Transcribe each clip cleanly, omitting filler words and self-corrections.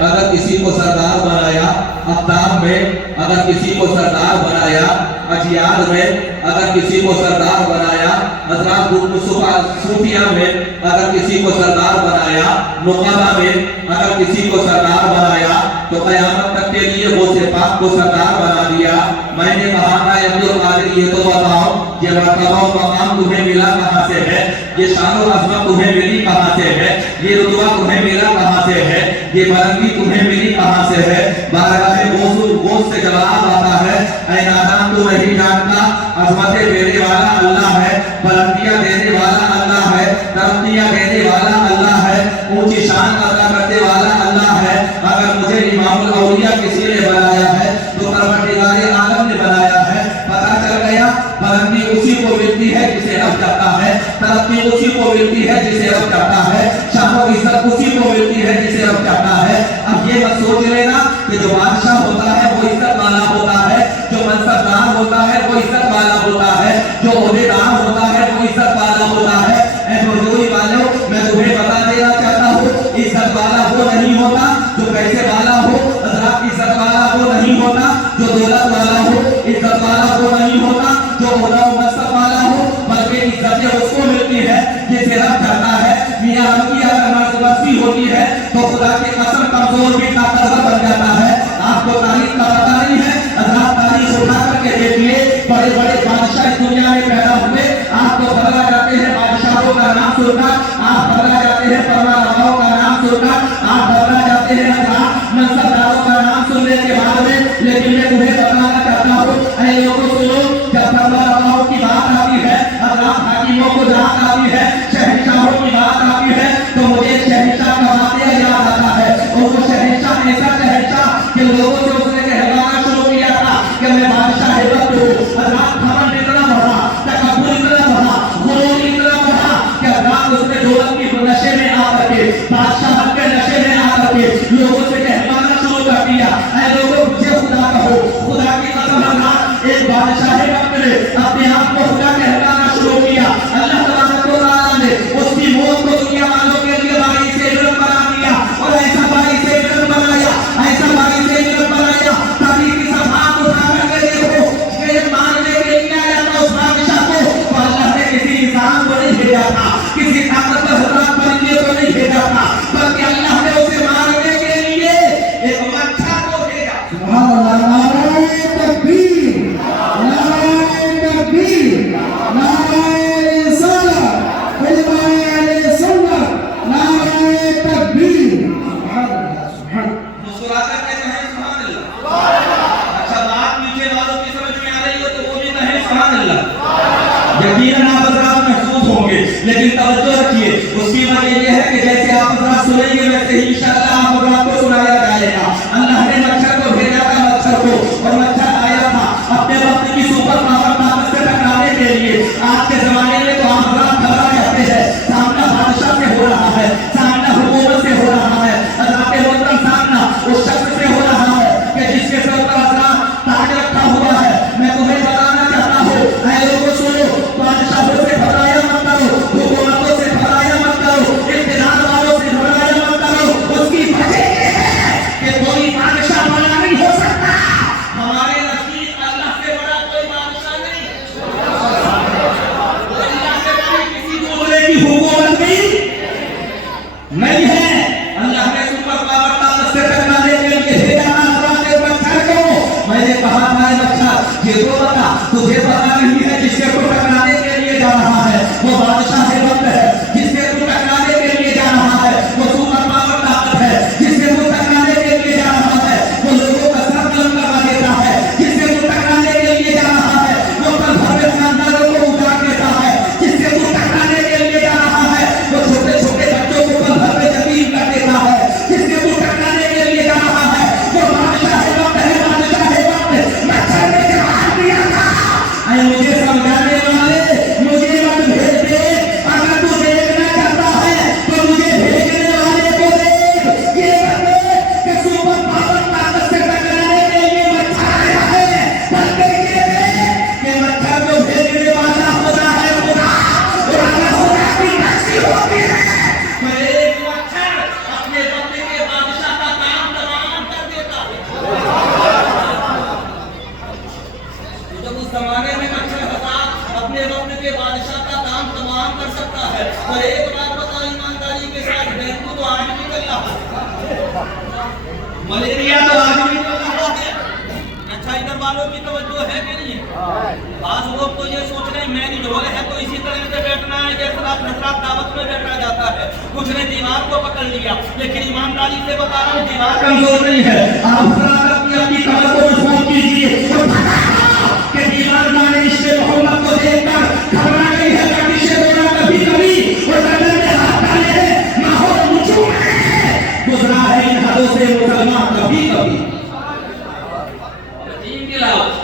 अगर किसी को सरदार बनाया, अफ्ताब में अगर किसी को सरदार बनाया, अजियार में अगर किसी को सरदार बनाया, हजरात सूफिया में अगर किसी को सरदार बनाया, नुकाबा में अगर किसी को सरदार बनाया, तो क़यामत तक के लिए वो से पाक को सरदार बना दिया। मैंने कहा था अब्दुल कादिर ये तो बताओ, ये मर्तबा मकाम तुम्हें मिला कहाँ से है, ये शान और अज़मत तुम्हें मिली कहाँ से है, ये रुतबा तुम्हें मिला कहाँ से है, ये बुलंदी तुम्हें मिली कहाँ से है। बारगाह गोश्त से जवाब आता है, ऐ नादान तू नहीं जानता, अज़मतें देने वाला अल्लाह है, बुलंदियां देने वाला अल्लाह है, तरक्कियां देने वाला अल्लाह है, ऊंची शान अदा करने वाला अल्लाह है। अगर मुझे इमामुल औलिया किसी ने बनाया है तो परवरदिगार आलम ने बनाया है। पता चल गया, बुलंदी उसी को मिलती है जिसे रब चाहता है, तरक्की उसी को मिलती है जिसे रब चाहता है, शान और इज्जत उसी को मिलती है जिसे रब चाहता है। अब ये मत सोच लेना कि जो बादशाह होता है वो इज्जत वाला होता है, जो मनसबदार होता है वो इज्जत वाला होता है, जो ओहदेदार होता है वो इज्जत वाला होता है। ऐ मजदूरी वालों, मैं तुम्हें बता देना चाहता हूँ, इज्जत वाला वो नहीं होता जो पैसे वाला हो, हजरात इज्जत वाला वो नहीं होता जो दौलत वाला हो, इज्जत वाला वो नहीं होता जो ओहदा और मनसब वाला हो, बल्कि इज्जतें उसको मिलती है जिसे रब चाहता है। मियां की अगर मनसबी होती है तो खुदा की कसम कमजोर भी ताकतवर बन जाता है। आपको तारीख का पता नहीं है, हजरात तारीख उठा करके देखिए, बड़े बड़े बादशाह इस दुनिया में पैदा हुए, आपको बदला जाते हैं बादशाहों का नाम सुनकर, आप बदला जाते हैं परवानवाओं का नाम सुनकर, आप बदला जाते हैं हजरात मनसबदारों का नाम सुनने के बाद में। लेकिन मैं तुम्हें बताना चाहता हूँ, ऐ लोगों सुनो, जब परवानवाओं की बात आती है, हजरात हाकिमों को बात आती है, शहंशाहों की बात आती है, तो मुझे शहंशाह का वाक़या याद आता है। और वो शहंशाह ऐसा शहंशाह कि लोगों से उसने कहलाना शुरू किया था कि मैं बादशाह वक्त हूँ। हजरात खबर इतना बढ़ा, तकब्बुर इतना बढ़ा, गुरूर इतना बढ़ा कि हजरात उसने दौलत की नशे में आकर के, बादशाह के नशे में आकर के लोगों से कहलाना शुरू कर दिया। ऐ लोगों, मुझे खुदा कहो, खुदा की कसम हजरात, एक बादशाह वक्त ने अपने आप को खुदा कहलाना शुरू किया। अल्लाह तबारक व तआला ने उसकी मौत को दुनिया वालों के लिए बारी से इल्म बना दिया, और ऐसा बारी से इल्म बनाया, ऐसा बारी से इल्म बनाया, ताकि किस बात को उठा करके देखो कि ये मानने के लिए आया था उस बादशाह को, तो अल्लाह ने किसी इंसान को नहीं भेजा था, किसी ताकतवर हजरात परिंदे को नहीं भेजा था, बल्कि अल्लाह ने उसे मारने के लिए एक मच्छर को भेजा। सुभान अल्लाह, नारे तकबीर, नारे तकबीर, नारे रिसालत, खिदमत अहले सुन्नत, नारे तकबीर। सुभान अल्लाह, सुभान। मुस्कुराकर कहते हैं सुभान अल्लाह। अच्छा, बात नीचे वालों की समझ में आ रही हो तो वो भी कहें सुभान अल्लाह। यकीनन आप हजरात महसूस होंगे, लेकिन तवज्जो रखिए, उसकी वजह यह है कि जैसे आप हजरात सुनेंगे वैसे ही इंशाअल्लाह आप हजरात को सुनाया जाएगा। अल्लाह ने मच्छर को भेजा था, मच्छर को, और मच्छर आया था अपने वक्त की सुपर पावर ताकत से टकराने के लिए। आज के जमाने में तो आप हजरात खबरा कहते हैं, सामना बादशाह से हो रहा है, सामना हुकूमत से हो रहा है, हजरात मोहतरम सामना उस शख्स से हो रहा है कि जिसके सर पर हजरात ताज रखा हुआ है। मैं तुम्हें बताना चाहता हूँ, ऐ लोगों सुनो, बादशाहों से घबराया मत करो, हुकूमतों से घबराया मत करो, इख्तियार वालों से घबराया मत करो, मलेरिया तो आदमी को लगा है। अच्छा, इधर वालों की तवज्जो है कि नहीं है? आज लोग तो ये सोच रहे हैं मैरिज हो है तो इसी तरह से बैठना है जैसे रात नसरात दावत में बैठा जाता है। कुछ ने दीवार को पकड़ लिया, लेकिन ईमानदारी से बता रहा हूँ दीवार कमजोर नहीं है। आप अपनी कमर को मजबूत कीजिए कि दीवार माने इश्क़ मोहम्मद को देखकर घबरा गई है कभी कभी और गर्दन में हाथ डाले हैं, माहौल मुझूम है, गुजरा है इन हदों से मुसलमान कभी कभी।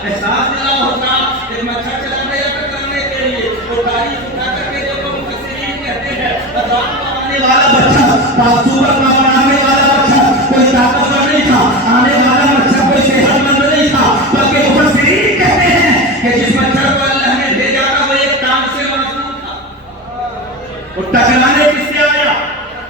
एहसास दिलाओ होता एक मच्छर चलाने या टकराने के लिए तो गाड़ी उठा करके देखो मुफस्सिरीन कहते हैं अज़ान बनाने वाला बच्चा सुपर का बनाने वाला बच्चा कोई ताकतवर नहीं था, आने वाला बच्चा कोई सेहतमंद नहीं था, बल्कि मुफस्सिरीन कहते हैं कि जिस मच्छर को अल्लाह ने भेजा था वो एक टांग से मासूम था। वो टकराने किससे आया?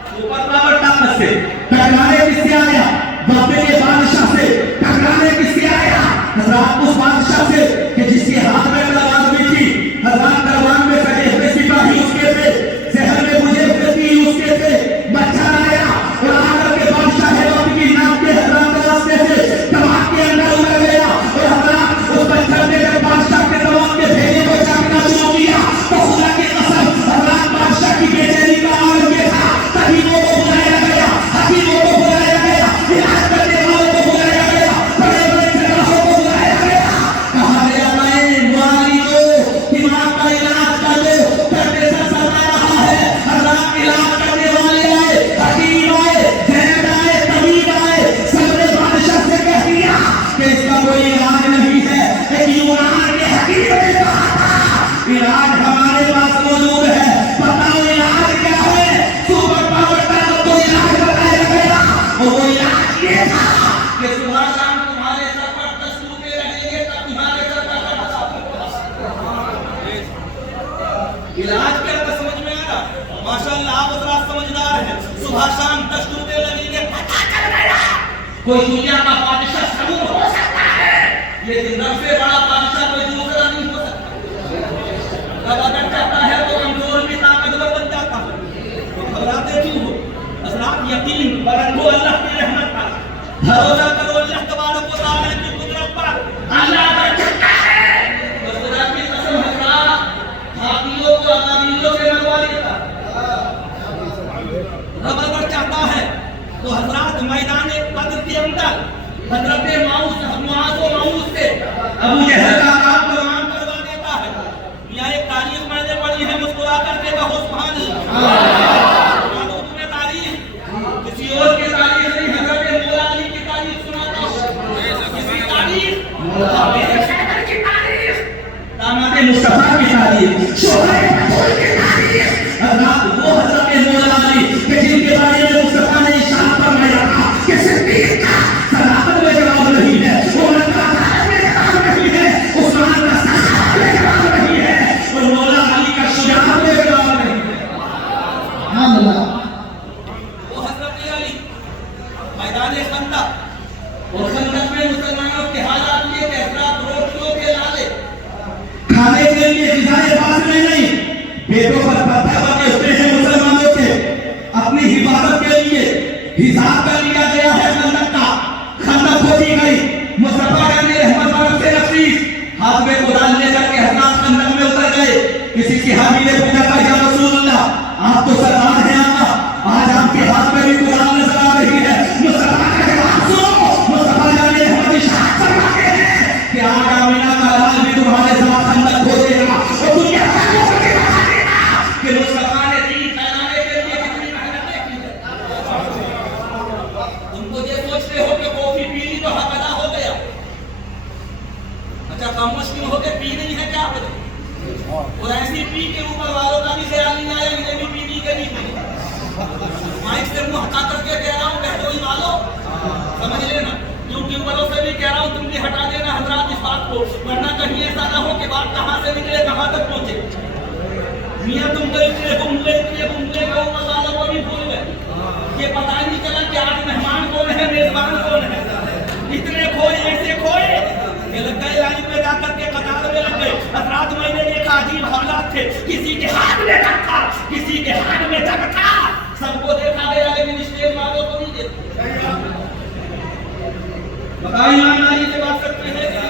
सुपर पावर ताकत से। टकराने किससे आया? बाबे के बादशाह से। टकराने किससे आया? हज़रात उस बादशाह से कि जिसके हाथ में तलवार भी थी, हज़रात दरबार में सजे हुए सिपाही उसके थे, शहर में मुझे व्यक्ति उसके थे। बच्चा आया और आकर के बादशाह है वक्त की नाक के हज़रात रास्ते से तबाह के अंदर उतर गया और हज़रात उस बच्चे ने जब बादशाह के तबाह के भेजे को चाकना शुरू किया तो खुदा की कसम हज़रात बादशाह की बेचैनी का आलम ये था। तबीबों को बुलाया गया, हकीमों को बुलाया गया, इलाज करने वालों को बुलाया गया, बड़े बड़े जराहों को बुलाया गया। कहा गया मैं मुआलिजो दिमाग का इलाज कर दो, प्रेशर चलता रहा है। हज़रात इलाज करने वाले आए, हकीम आए, जैद आए, तबीब आए, सबने बादशाह से कह दिया कि इसका कोई इलाज नहीं है। एक यूनान के हकीम ने कहा था इलाज हमारे पास मौजूद है, बताओ इलाज क्या है? सुपर पावर ताकत को इलाज बताया गया और वो इलाज ये था कि सुबह शाम तुम्हारे सर पर तस्तूरे लगेंगे तब तुम्हारे सर पर इलाज क्या था समझ में आ रहा? माशाअल्लाह आप जरा समझदार हैं। सुबह शाम तस्तूरे लगेंगे पता चल गया कोई दुनिया का बादशाह जरूर हो सकता है, लेकिन रब से बड़ा बादशाह कोई दूसरा नहीं हो सकता। जब अगर चाहता है तो कमजोर भी ताकतवर बन जाता है। तो घबराते क्यों हो? हज़रात यकीन बरतो अल्लाह की रहमत पर, भरोसा करो अल्लाह तबारक व तआला की कुदरत पर। अल्लाह अगर चाहता है तो खुदा की कसम हज़रात हाथियों को अबाबिलों से मरवा देता। रब अगर चाहता है तो हज़रात मैदान बद्र के अंदर हज़रत माऊस से अबू जहल का काम कुरान करवा देता है। यहाँ एक तारीख मैंने पढ़ी है, मुस्कुरा करके कहो सुभान अल्लाह। तुम्हें तारीख किसी और की तारीख नहीं, हज़रत मौला अली की तारीख सुनाता हूँ। किसकी तारीख? की तारीख, दामाद मुस्तफा की तारीख, शोहर रसूल की तारीख। हज़रात वो हज़रत मौला अली कि जिनके बारे में मुस्तफा ने इरशाद फरमाया था कि सिद्दीक का सदाकत में जवाब नहीं है, उमर का सदाकत में जवाब नहीं है, उस्मान का सदाकत में जवाब नहीं है और मौला अली का शुजाअत में जवाब नहीं है। सुभान अल्लाह। वो हज़रत अली मैदान खंदक और खंदक में मुसलमानों के हालात ये कि हज़रात रोटियों के लाले खाने के लिए ग़िज़ाए पास में नहीं, पेटों पर पत्थर बने हुए हैं मुसलमानों के। अपनी हिफाजत के लिए हिसाब कर लिया गया है खंदक का। खंदक खोदी गई, मुस्तफा ने रहमत बरस से नफीस हाथ में कुरान लेकर के हज़रात खंदक में उतर गए। किसी सहाबी ने पूछा था या रसूल अल्लाह आप तो सरदार हैं आका, आज आपके हाथ में भी कुरान नजर आ रही है। मुस्तफा का जवाब सुनो, मुस्तफा ने रहमत इरशाद फरमाते हैं कि आज आमिना का लाल भी तुम्हारे साथ खंदक खोदेगा और दुनिया को बता देगा कि मुस्तफा ने दीन फैलाने के लिए कितनी मेहनत की है। तुमको ये सोचते हो कि कॉफी पी ली तो हक अदा हो गया? अच्छा खामोश क्यों हो गए? पी नहीं है क्या वजह? और ऐसी पी के ऊपर वालों का भी ख्याल नहीं आया मुझे भी पीनी के नहीं। माइक से मुंह हटा करके कह रहा हूँ बहनोई वालों समझ लेना, यूट्यूबरों से भी कह रहा हूँ तुम भी हटा देना हज़रात इस बात को, वरना कहीं ऐसा ना हो कि बात कहाँ से निकले कहाँ तक पहुँचे। मियाँ तुम तो इतने घूमते के ऊपर वालों को भी भूल गए। ये पता नहीं चला कि आज मेहमान कौन है मेजबान कौन है। इतने खोए ऐसे खोए ये लग गए लाइन में जाकर के कतार में लग गए। हज़रात मैंने देखा अजीब हालात थे, किसी के हाथ में जग था, किसी के हाथ में जग था, सबको देखा गया लेकिन स्टेज वालों को नहीं देखा। बताओ ईमानदारी से बात करते हैं